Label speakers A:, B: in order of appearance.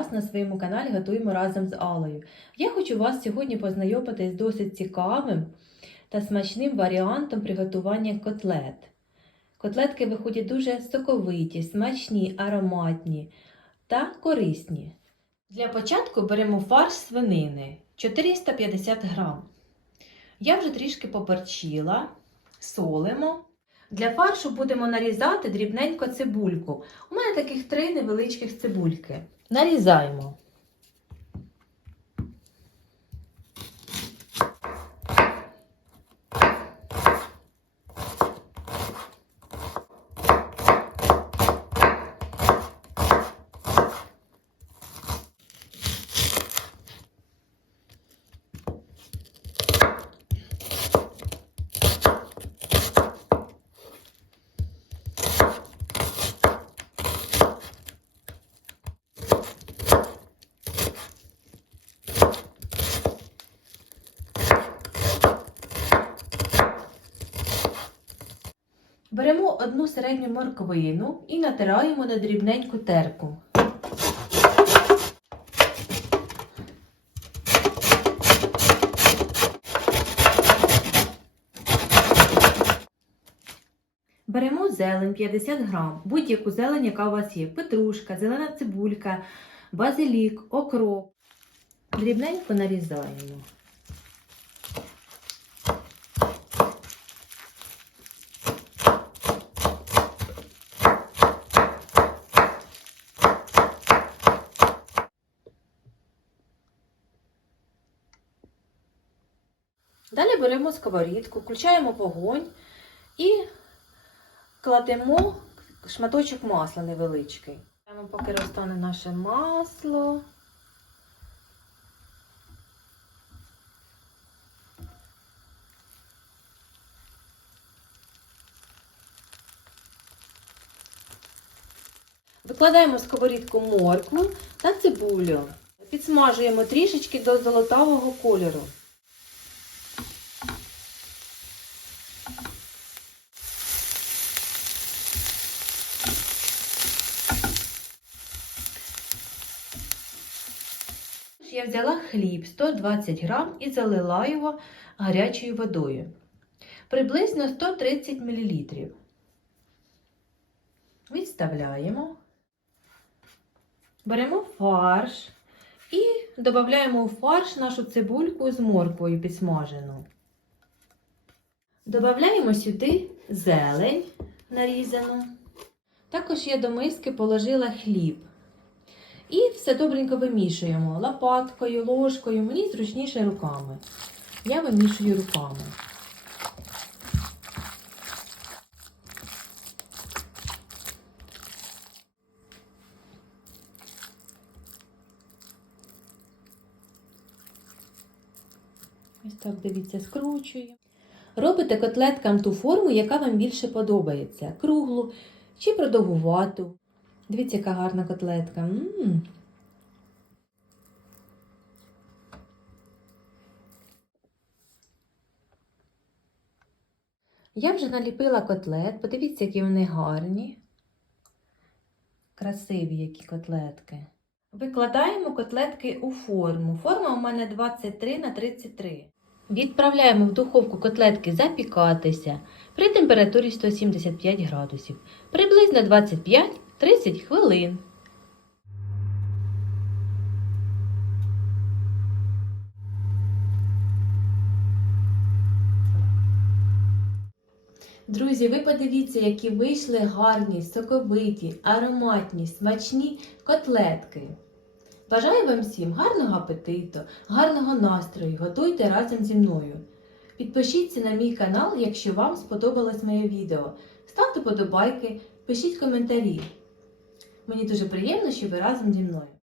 A: вас на своєму каналі Готуємо разом з Алою. Я хочу вас сьогодні познайомити з досить цікавим та смачним варіантом приготування котлет. Котлетки виходять дуже соковиті, смачні, ароматні та корисні. Для початку беремо фарш свинини 450 грам. Я вже трішки поперчила, солимо. Для фаршу будемо нарізати дрібненько цибульку. У мене таких три невеличких цибульки. Нарізаємо. Беремо одну середню морквину і натираємо на дрібненьку терку. Беремо зелень 50 грам, будь-яку зелень, яка у вас є. Петрушка, зелена цибулька, базилік, окроп. Дрібненько нарізаємо. Далі беремо сковорідку, включаємо вогонь і кладемо шматочок масла невеличкий. Поки розтане наше масло. Викладаємо в сковорідку моркву та цибулю. Підсмажуємо трішечки до золотавого кольору. Я взяла хліб 120 грам і залила його гарячою водою. Приблизно 130 мл. Відставляємо. Беремо фарш і додаємо у фарш нашу цибульку з морквою підсмажену. Додаємо сюди зелень нарізану. Також я до миски положила хліб. І все добренько вимішуємо лопаткою, ложкою, мені зручніше руками. Я вимішую руками. Ось так, дивіться, скручую. Робите котлеткам ту форму, яка вам більше подобається. Круглу чи продовгувату. Дивіться, яка гарна котлетка. М-м. Я вже наліпила котлет. Подивіться, які вони гарні. Красиві які котлетки. Викладаємо котлетки у форму. Форма у мене 23 на 33. Відправляємо в духовку котлетки запікатися при температурі 175 градусів. Приблизно 25-30 хвилин. Друзі, ви подивіться, які вийшли гарні, соковиті, ароматні, смачні котлетки. Бажаю вам всім гарного апетиту, гарного настрою, готуйте разом зі мною. Підпишіться на мій канал, якщо вам сподобалось моє відео. Ставте подобайки, пишіть коментарі. Мені дуже приємно, що ви разом зі мною.